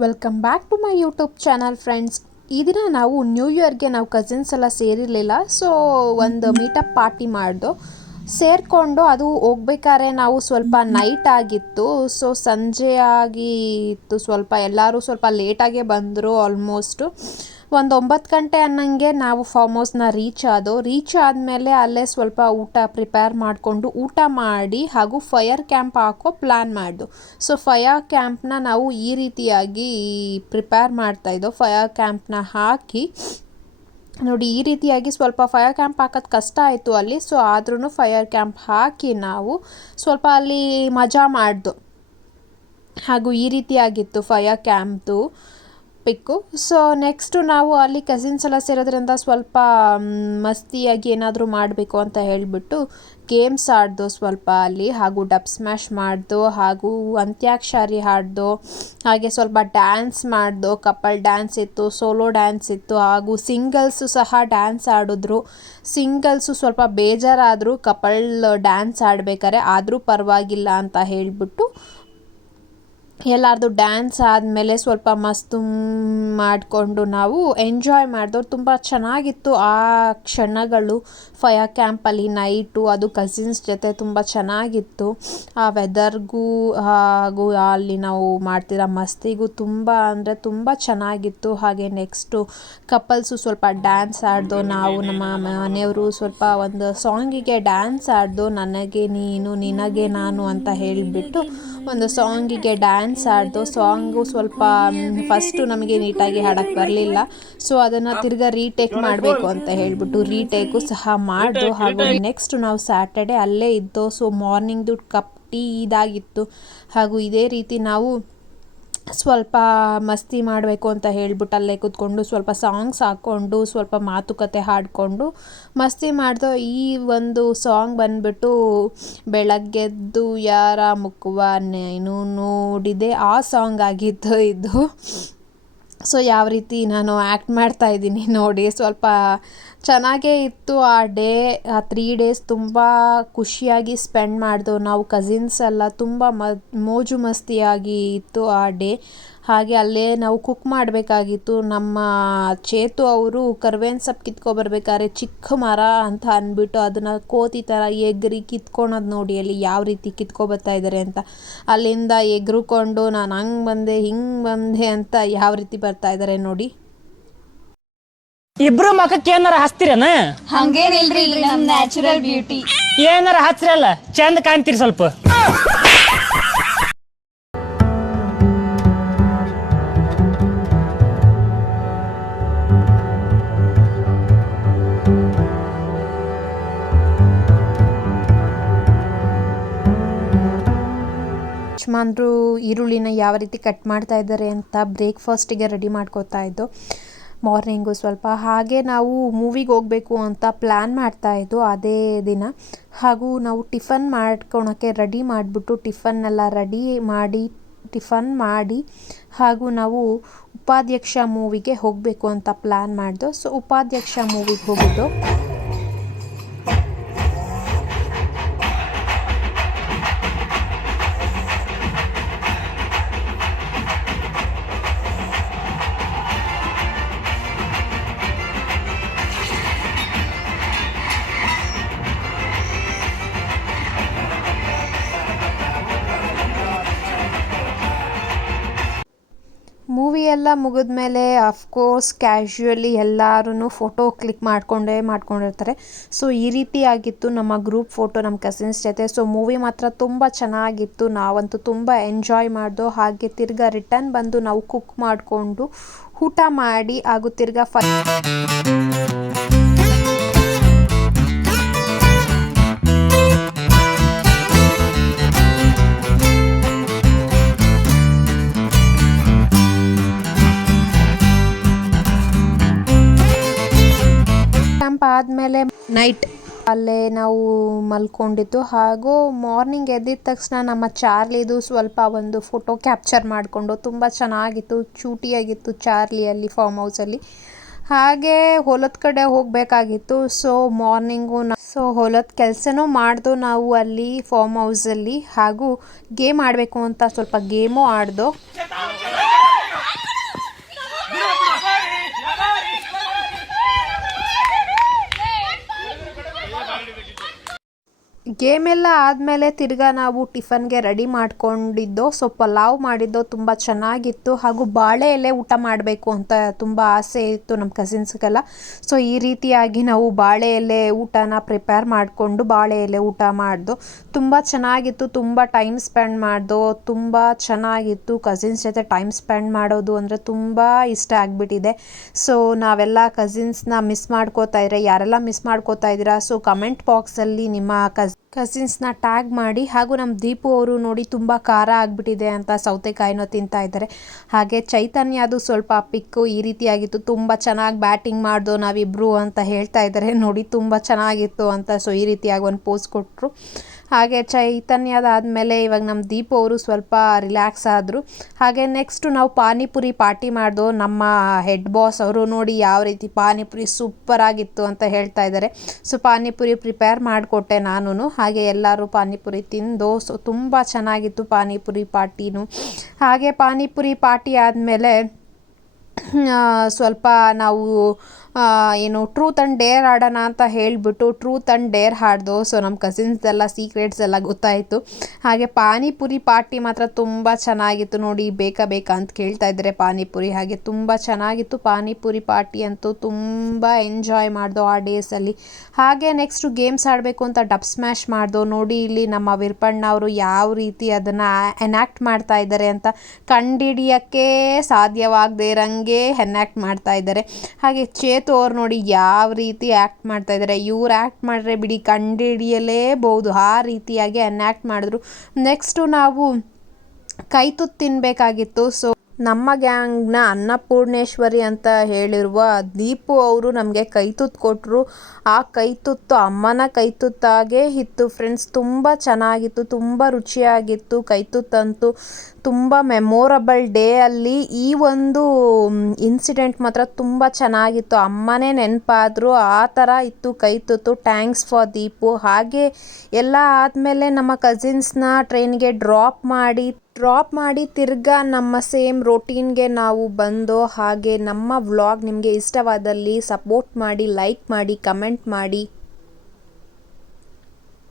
Welcome back to my YouTube channel friends ಈ ದಿನ ನಾವು ನ್ಯೂ ಇಯರ್ಗೆ ನಾವು ಕಸಿನ್ಸ್ ಎಲ್ಲ ಸೇರಿರಲಿಲ್ಲ. ಸೊ ಒಂದು ಮೀಟಪ್ ಪಾರ್ಟಿ ಮಾಡ್ದು, ಸೇರಿಕೊಂಡು ಅದು ಹೋಗ್ಬೇಕಾದ್ರೆ ನಾವು ಸ್ವಲ್ಪ ನೈಟ್ ಆಗಿತ್ತು. ಸೊ ಸಂಜೆ ಆಗಿತ್ತು ಸ್ವಲ್ಪ. ಎಲ್ಲರೂ ಸ್ವಲ್ಪ ಲೇಟಾಗೇ ಬಂದರು ಆಲ್ಮೋಸ್ಟು ಒಂದು ಒಂಬತ್ತು ಗಂಟೆ ಅನ್ನಂಗೆ ನಾವು ಫಾರ್ಮ್ ಹೌಸ್ನ ರೀಚ್ ಆದೋ ರೀಚ್ ಆದಮೇಲೆ ಅಲ್ಲೇ ಸ್ವಲ್ಪ ಊಟ ಪ್ರಿಪೇರ್ ಮಾಡಿಕೊಂಡು ಊಟ ಮಾಡಿ ಹಾಗೂ ಫಯರ್ ಕ್ಯಾಂಪ್ ಹಾಕೋ ಪ್ಲ್ಯಾನ್ ಮಾಡಿದ್ದು ಸೊ ಫಯರ್ ಕ್ಯಾಂಪ್ನ ನಾವು ಈ ರೀತಿಯಾಗಿ ಪ್ರಿಪೇರ್ ಮಾಡ್ತಾಯಿದ್ದೋ ಫಯರ್ ಕ್ಯಾಂಪ್ನ ಹಾಕಿ, ನೋಡಿ ಈ ರೀತಿಯಾಗಿ ಸ್ವಲ್ಪ ಫಯರ್ ಕ್ಯಾಂಪ್ ಹಾಕೋದು ಕಷ್ಟ ಆಯಿತು ಅಲ್ಲಿ. ಸೊ ಆದ್ರೂ ಫಯರ್ ಕ್ಯಾಂಪ್ ಹಾಕಿ ನಾವು ಸ್ವಲ್ಪ ಅಲ್ಲಿ ಮಜಾ ಮಾಡ್ದು. ಹಾಗೂ ಈ ರೀತಿಯಾಗಿತ್ತು ಫಯರ್ ಕ್ಯಾಂಪ್ದು ಪಿಕ್ಕು ಸೊ ನೆಕ್ಸ್ಟು ನಾವು ಅಲ್ಲಿ ಕಸಿನ್ಸ್ ಎಲ್ಲ ಸೇರೋದ್ರಿಂದ ಸ್ವಲ್ಪ ಮಸ್ತಿಯಾಗಿ ಏನಾದರೂ ಮಾಡಬೇಕು ಅಂತ ಹೇಳಿಬಿಟ್ಟು ಗೇಮ್ಸ್ ಆಡ್ದು ಸ್ವಲ್ಪ ಅಲ್ಲಿ, ಹಾಗೂ ಡಬ್ ಸ್ಮ್ಯಾಶ್ ಮಾಡ್ದು, ಹಾಗೂ ಅಂತ್ಯಾಕ್ಷರಿ ಹಾಡ್ದು, ಹಾಗೆ ಸ್ವಲ್ಪ ಡ್ಯಾನ್ಸ್ ಮಾಡ್ದು ಕಪಲ್ ಡ್ಯಾನ್ಸ್ ಇತ್ತು ಸೋಲೋ ಡ್ಯಾನ್ಸ್ ಇತ್ತು, ಹಾಗೂ ಸಿಂಗಲ್ಸು ಸಹ ಡ್ಯಾನ್ಸ್ ಆಡಿದ್ರು. ಸಿಂಗಲ್ಸು ಸ್ವಲ್ಪ ಬೇಜಾರಾದರೂ ಕಪಲ್ ಡ್ಯಾನ್ಸ್ ಆಡಬೇಕಾರೆ ಆದರೂ ಪರವಾಗಿಲ್ಲ ಅಂತ ಹೇಳಿಬಿಟ್ಟು ಎಲ್ಲರದು ಡ್ಯಾನ್ಸ್ ಆದಮೇಲೆ ಸ್ವಲ್ಪ ಮಸ್ತು ಮಾಡಿಕೊಂಡು ನಾವು ಎಂಜಾಯ್ ಮಾಡಿದವ್ರು ತುಂಬ ಚೆನ್ನಾಗಿತ್ತು. ಆ ಕ್ಷಣಗಳು ಫಯರ್ ಕ್ಯಾಂಪಲ್ಲಿ ನೈಟು ಅದು ಕಸಿನ್ಸ್ ಜೊತೆ ತುಂಬ ಚೆನ್ನಾಗಿತ್ತು. ಆ ವೆದರ್ಗೂ ಹಾಗೂ ಅಲ್ಲಿ ನಾವು ಮಾಡ್ತಿರೋ ಮಸ್ತಿಗೂ ತುಂಬ ಅಂದರೆ ತುಂಬ ಚೆನ್ನಾಗಿತ್ತು. ಹಾಗೆ ನೆಕ್ಸ್ಟು ಕಪಲ್ಸು ಸ್ವಲ್ಪ ಡ್ಯಾನ್ಸ್ ಆಡ್ದು ನಾವು ನಮ್ಮ ಮನೆಯವರು ಸ್ವಲ್ಪ ಒಂದು ಸಾಂಗಿಗೆ ಡ್ಯಾನ್ಸ್ ಆಡ್ದು ನನಗೆ ನೀನು ನಿನಗೆ ನಾನು ಅಂತ ಹೇಳಿಬಿಟ್ಟು ಒಂದು ಸಾಂಗಿಗೆ ಡ್ಯಾನ್ಸ್ ಆಡ್ದು, ಸಾಂಗು ಸ್ವಲ್ಪ ಫಸ್ಟು ನಮಗೆ ನೀಟಾಗಿ ಹಾಡಕ್ಕೆ ಬರಲಿಲ್ಲ. ಸೊ ಅದನ್ನು ತಿರ್ಗಾ ರೀಟೇಕ್ ಮಾಡಬೇಕು ಅಂತ ಹೇಳಿಬಿಟ್ಟು ರೀಟೇಕು ಸಹ ಮಾಡಿದ್ರು ಹಾಗೂ ನೆಕ್ಸ್ಟ್ ನಾವು ಸ್ಯಾಟರ್ಡೆ ಅಲ್ಲೇ ಇದ್ದು ಸೊ ಮಾರ್ನಿಂಗ್ದು ಕಪ್ ಟೀ ಇದಾಗಿತ್ತು. ಹಾಗೂ ಇದೇ ರೀತಿ ನಾವು ಸ್ವಲ್ಪ ಮಸ್ತಿ ಮಾಡಬೇಕು ಅಂತ ಹೇಳ್ಬಿಟ್ಟು ಅಲ್ಲೇ ಕೂತ್ಕೊಂಡು ಸ್ವಲ್ಪ ಸಾಂಗ್ಸ್ ಹಾಕ್ಕೊಂಡು, ಸ್ವಲ್ಪ ಮಾತುಕತೆ ಹಾಡಿಕೊಂಡು ಮಸ್ತಿ ಮಾಡ್ದೋ. ಈ ಒಂದು ಸಾಂಗ್ ಬಂದ್ಬಿಟ್ಟು ಬೆಳಗ್ಗೆದ್ದು ಯಾರ ಮುಖವ ನೀನು ನೋಡಿದೆ. ಆ ಸಾಂಗ್ ಆಗಿತ್ತು ಇದು. ಸೊ ಯಾವ ರೀತಿ ನಾನು ಆ್ಯಕ್ಟ್ ಮಾಡ್ತಾ ಇದ್ದೀನಿ ನೋಡಿ, ಸ್ವಲ್ಪ ಚೆನ್ನಾಗೇ ಇತ್ತು ಆ ಡೇ, ಆ ತ್ರೀ ಡೇಸ್ ತುಂಬ ಖುಷಿಯಾಗಿ ಸ್ಪೆಂಡ್ ಮಾಡಿದೆವು ನಾವು ಕಸಿನ್ಸ್ ಎಲ್ಲ ತುಂಬ ಮೋಜು ಮಸ್ತಿಯಾಗಿ ಇತ್ತು ಆ ಡೇ. ಹಾಗೆ ಅಲ್ಲೇ ನಾವು ಕುಕ್ ಮಾಡಬೇಕಾಗಿತ್ತು. ನಮ್ಮ ಚೇತು ಅವರು ಕರ್ಬೇವಿನ ಸೊಪ್ಪು ಕಿತ್ಕೊಬರ್ಬೇಕಾದ್ರೆ ಚಿಕ್ಕ ಮರ ಅಂತ ಅಂದ್ಬಿಟ್ಟು ಅದನ್ನು ಕೋತಿ ಥರ ಎಗ್ರಿ ಕಿತ್ಕೊಳೋದು ನೋಡಿ ಅಲ್ಲಿ ಯಾವ ರೀತಿ ಕಿತ್ಕೊಬರ್ತಾ ಇದ್ದಾರೆ ಅಂತ. ಅಲ್ಲಿಂದ ಎಗ್ರುಕೊಂಡು ನಾನು ಹಂಗೆ ಬಂದೆ ಹಿಂಗೆ ಬಂದೆ ಅಂತ ಯಾವ ರೀತಿ ಬರ್ತಾ ಇದ್ದಾರೆ ನೋಡಿ. ಇಬ್ರು ಮಖಕ್ಕೆ ಏನಾರ ಹಚ್ತಿರೇನ? ಹಂಗೇನಿಲ್ರಿ ನಮ್ ನ್ಯಾಚುರಲ್ ಬ್ಯೂಟಿ ಏನಾರ ಹಚ್ರಲ್ಲ? ಚಂದ ಕಾಣ್ತೀರಿ ಸ್ವಲ್ಪ. ಯಜಮಾನ್ರು ಈರುಳ್ಳಿನ ಯಾವ ರೀತಿ ಕಟ್ ಮಾಡ್ತಾ ಇದ್ದಾರೆ ಅಂತ ಬ್ರೇಕ್ಫಾಸ್ಟಿಗೆ ರೆಡಿ ಮಾಡ್ಕೋತಾ ಇದ್ದು, ಮಾರ್ನಿಂಗು ಸ್ವಲ್ಪ. ಹಾಗೆ ನಾವು ಮೂವಿಗೆ ಹೋಗಬೇಕು ಅಂತ ಪ್ಲ್ಯಾನ್ ಮಾಡ್ತಾ ಇದ್ದು ಅದೇ ದಿನ. ಹಾಗೂ ನಾವು ಟಿಫನ್ ಮಾಡ್ಕೊಳಕ್ಕೆ ರೆಡಿ ಮಾಡಿಬಿಟ್ಟು ಟಿಫನ್ನೆಲ್ಲ ರೆಡಿ ಮಾಡಿ, ಟಿಫನ್ ಮಾಡಿ, ಹಾಗೂ ನಾವು ಉಪಾಧ್ಯಕ್ಷ ಮೂವಿಗೆ ಹೋಗಬೇಕು ಅಂತ ಪ್ಲ್ಯಾನ್ ಮಾಡಿದೋ. ಸೊ, ಉಪಾಧ್ಯಕ್ಷ ಮೂವಿಗೆ ಹೋಗಿದ್ದು. ಎಲ್ಲ ಮುಗಿದ್ಮೇಲೆ ಅಫ್ಕೋರ್ಸ್ ಕ್ಯಾಶುವಲಿ ಎಲ್ಲರೂ ಫೋಟೋ ಕ್ಲಿಕ್ ಮಾಡಿಕೊಂಡೇ ಮಾಡ್ಕೊಂಡಿರ್ತಾರೆ. ಸೊ ಈ ರೀತಿ ಆಗಿತ್ತು ನಮ್ಮ ಗ್ರೂಪ್ ಫೋಟೋ ನಮ್ಮ ಕಸಿನ್ಸ್ ಜೊತೆ. ಸೊ ಮೂವಿ ಮಾತ್ರ ತುಂಬ ಚೆನ್ನಾಗಿತ್ತು. ನಾವಂತೂ ತುಂಬ ಎಂಜಾಯ್ ಮಾಡ್ದೋ, ಹಾಗೆ ತಿರ್ಗಾ ರಿಟರ್ನ್ ಬಂದು ನಾವು ಕುಕ್ ಮಾಡಿಕೊಂಡು ಊಟ ಮಾಡಿ, ಹಾಗೂ ತಿರ್ಗಾ ಫ ಕ್ಯಾಂಪ್ ಆದಮೇಲೆ ನೈಟ್ ಅಲ್ಲೇ ನಾವು ಮಲ್ಕೊಂಡಿದ್ದು. ಹಾಗೂ ಮಾರ್ನಿಂಗ್ ಎದ್ದಿದ ತಕ್ಷಣ ನಮ್ಮ ಚಾರ್ಲಿದು ಸ್ವಲ್ಪ ಒಂದು ಫೋಟೋ ಕ್ಯಾಪ್ಚರ್ ಮಾಡಿಕೊಂಡು ತುಂಬ ಚೆನ್ನಾಗಿತ್ತು ಚೂಟಿಯಾಗಿತ್ತು ಚಾರ್ಲಿಯಲ್ಲಿ ಫಾರ್ಮ್ ಹೌಸಲ್ಲಿ ಹಾಗೆ ಹೊಲದ ಕಡೆ ಹೋಗಬೇಕಾಗಿತ್ತು. ಸೊ ಮಾರ್ನಿಂಗು ಸೊ ಹೊಲದ ಕೆಲಸನೂ ಮಾಡ್ದು ನಾವು ಅಲ್ಲಿ ಫಾರ್ಮ್ ಹೌಸಲ್ಲಿ ಹಾಗೂ ಗೇಮ್ ಆಡಬೇಕು ಅಂತ ಸ್ವಲ್ಪ ಗೇಮು ಆಡ್ದು. ಗೇಮ್ ಎಲ್ಲ ಆದಮೇಲೆ ತಿರ್ಗಾ ನಾವು ಟಿಫನ್ಗೆ ರೆಡಿ ಮಾಡ್ಕೊಂಡಿದ್ದೋ, ಸೊ ಪಲಾವ್ ಮಾಡಿದ್ದೋ ತುಂಬ ಚೆನ್ನಾಗಿತ್ತು. ಹಾಗೂ ಬಾಳೆ ಎಲೆ ಊಟ ಮಾಡಬೇಕು ಅಂತ ತುಂಬ ಆಸೆ ಇತ್ತು ನಮ್ಮ ಕಸಿನ್ಸ್ಗೆಲ್ಲ. ಸೊ ಈ ರೀತಿಯಾಗಿ ನಾವು ಬಾಳೆ ಎಲೆ ಊಟನ ಪ್ರಿಪೇರ್ ಮಾಡಿಕೊಂಡು ಬಾಳೆ ಎಲೆ ಊಟ ಮಾಡ್ದು ತುಂಬ ಚೆನ್ನಾಗಿತ್ತು. ತುಂಬ ಟೈಮ್ ಸ್ಪೆಂಡ್ ಮಾಡ್ದು, ತುಂಬ ಚೆನ್ನಾಗಿತ್ತು. ಕಸಿನ್ಸ್ ಜೊತೆ ಟೈಮ್ ಸ್ಪೆಂಡ್ ಮಾಡೋದು ಅಂದರೆ ತುಂಬ ಇಷ್ಟ ಆಗಿಬಿಟ್ಟಿದೆ. ಸೊ ನಾವೆಲ್ಲ ಕಸಿನ್ಸ್ನ ಮಿಸ್ ಮಾಡ್ಕೋತಾ ಇದ್ರೆ, ಯಾರೆಲ್ಲ ಮಿಸ್ ಮಾಡ್ಕೋತಾ ಇದ್ದೀರಾ, ಸೊ ಕಮೆಂಟ್ ಬಾಕ್ಸಲ್ಲಿ ನಿಮ್ಮ ಕಸ್ ಕಸಿನ್ಸ್ನ ಟ್ಯಾಗ್ ಮಾಡಿ ಹಾಗೂ ನಮ್ಮ ದೀಪು ಅವರು ನೋಡಿ ತುಂಬ ಖಾರ ಆಗಿಬಿಟ್ಟಿದೆ ಅಂತ ಸೌತೆಕಾಯಿನೋ ತಿಂತಾ ಇದ್ದಾರೆ. ಹಾಗೆ ಚೈತನ್ಯದು ಸ್ವಲ್ಪ ಪಿಕ್ಕು ಈ ರೀತಿಯಾಗಿತ್ತು. ತುಂಬ ಚೆನ್ನಾಗಿ ಬ್ಯಾಟಿಂಗ್ ಮಾಡಿದೋ ನಾವಿಬ್ಬರು ಅಂತ ಹೇಳ್ತಾ ಇದ್ದಾರೆ. ನೋಡಿ ತುಂಬ ಚೆನ್ನಾಗಿತ್ತು ಅಂತ ಸೊ ಈ ರೀತಿಯಾಗಿ ಒಂದು ಪೋಸ್ ಕೊಟ್ಟರು ಹಾಗೆ ಚೈತನ್ಯದಾದಮೇಲೆ ಇವಾಗ ನಮ್ಮ ದೀಪ ಅವರು ಸ್ವಲ್ಪ ರಿಲ್ಯಾಕ್ಸ್ ಆದರು. ಹಾಗೆ ನೆಕ್ಸ್ಟು ನಾವು ಪಾನಿಪುರಿ ಪಾರ್ಟಿ ಮಾಡಿದೋ ನಮ್ಮ ಹೆಡ್ ಬಾಸ್ ಅವರು ನೋಡಿ ಯಾವ ರೀತಿ ಪಾನಿಪುರಿ ಸೂಪರ್ ಆಗಿತ್ತು ಅಂತ ಹೇಳ್ತಾ ಇದ್ದಾರೆ ಸೊ ಪಾನಿಪುರಿ ಪ್ರಿಪೇರ್ ಮಾಡಿಕೊಟ್ಟೆ ನಾನು ಹಾಗೆ ಎಲ್ಲರೂ ಪಾನಿಪುರಿ ತಿಂದು ಸೊ ತುಂಬ ಚೆನ್ನಾಗಿತ್ತು ಪಾನಿಪುರಿ ಪಾರ್ಟಿನೂ. ಹಾಗೆ ಪಾನಿಪುರಿ ಪಾರ್ಟಿ ಆದಮೇಲೆ ಸ್ವಲ್ಪ ನಾವು ಏನು ಟ್ರೂತ್ ಆ್ಯಂಡ್ ಡೇರ್ ಆಡೋಣ ಅಂತ ಹೇಳಿಬಿಟ್ಟು ಟ್ರೂತ್ ಆ್ಯಂಡ್ ಡೇರ್ ಹಾಡ್ದು. ಸೊ ನಮ್ಮ ಕಸಿನ್ಸ್ದೆಲ್ಲ ಸೀಕ್ರೆಟ್ಸ್ ಎಲ್ಲ ಗೊತ್ತಾಯಿತು. ಹಾಗೆ ಪಾನಿಪುರಿ ಪಾರ್ಟಿ ಮಾತ್ರ ತುಂಬ ಚೆನ್ನಾಗಿತ್ತು ನೋಡಿ, ಬೇಕಾ ಬೇಕಾ ಅಂತ ಕೇಳ್ತಾ ಇದ್ದಾರೆ ಪಾನಿಪುರಿ. ಹಾಗೆ ತುಂಬ ಚೆನ್ನಾಗಿತ್ತು ಪಾನಿಪುರಿ ಪಾರ್ಟಿ ಅಂತೂ ತುಂಬ ಎಂಜಾಯ್ ಮಾಡ್ದು ಆ ಡೇಸಲ್ಲಿ ಹಾಗೆ ನೆಕ್ಸ್ಟು ಗೇಮ್ಸ್ ಆಡಬೇಕು ಅಂತ ಡಬ್ ಸ್ಮ್ಯಾಶ್ ಮಾಡ್ದು. ನೋಡಿ, ಇಲ್ಲಿ ನಮ್ಮ ವಿರ್ಪಣ್ಣ ಅವರು ಯಾವ ರೀತಿ ಅದನ್ನು ಎನ್ಯಾಕ್ಟ್ ಮಾಡ್ತಾ ಇದ್ದಾರೆ ಅಂತ ಕಂಡಿಡಿಯೋಕ್ಕೆ ಸಾಧ್ಯವಾಗದೇ ಇರಂಗೆ ಎನ್ಯಾಕ್ಟ್ ಮಾಡ್ತಾ ಇದ್ದಾರೆ. ಹಾಗೆ ಚೇತು ಅವ್ರು ನೋಡಿ ಯಾವ ರೀತಿ ಆ್ಯಕ್ಟ್ ಮಾಡ್ತಾ ಇದ್ದಾರೆ ಇವ್ರು ಆ್ಯಕ್ಟ್ ಮಾಡಿದ್ರೆ ಬಿಡಿ, ಕಂಡುಹಿಡಿಯಲೇಬಹುದು. ಆ ರೀತಿಯಾಗಿ ಎನ್ಯಾಕ್ಟ್ ಮಾಡಿದ್ರು. ನೆಕ್ಸ್ಟು ನಾವು ಕೈ ತುತ್ತು ತಿನ್ನಬೇಕಾಗಿತ್ತು ಸೊ ನಮ್ಮ ಗ್ಯಾಂಗ್ನ ಅನ್ನಪೂರ್ಣೇಶ್ವರಿ ಅಂತ ಹೇಳಿರುವ ದೀಪು ಅವರು ನಮಗೆ ಕೈತುತ್ತು ಕೊಟ್ಟರು ಆ ಕೈತುತ್ತು ಅಮ್ಮನ ಕೈತುತ್ತಾಗೇ ಇತ್ತು ಫ್ರೆಂಡ್ಸ್. ತುಂಬ ಚೆನ್ನಾಗಿತ್ತು, ತುಂಬ ರುಚಿಯಾಗಿತ್ತು ಕೈ ತುತ್ತಂತೂ. ತುಂಬ ಮೆಮೊರಬಲ್ ಡೇ ಅಲ್ಲಿ ಈ ಒಂದು ಇನ್ಸಿಡೆಂಟ್ ಮಾತ್ರ ತುಂಬ ಚೆನ್ನಾಗಿತ್ತು. ಅಮ್ಮನೇ ನೆನಪಾದ್ರು, ಆ ಥರ ಇತ್ತು ಕೈತುತ್ತು ಥ್ಯಾಂಕ್ಸ್ ಫಾರ್ ದೀಪು. ಹಾಗೆ ಎಲ್ಲ ಆದಮೇಲೆ ನಮ್ಮ ಕಸಿನ್ಸ್ನ ಟ್ರೈನ್ಗೆ ಡ್ರಾಪ್ ಮಾಡಿ ಡ್ರಾಪ್ ಮಾಡಿ ತಿರ್ಗಾ ನಮ್ಮ ಸೇಮ್ ರೊಟೀನ್ಗೆ ನಾವು ಬಂದು ಹಾಗೆ ನಮ್ಮ ವ್ಲಾಗ್ ನಿಮಗೆ ಇಷ್ಟವಾದಲ್ಲಿ ಸಪೋರ್ಟ್ ಮಾಡಿ ಲೈಕ್ ಮಾಡಿ ಕಮೆಂಟ್ ಮಾಡಿ.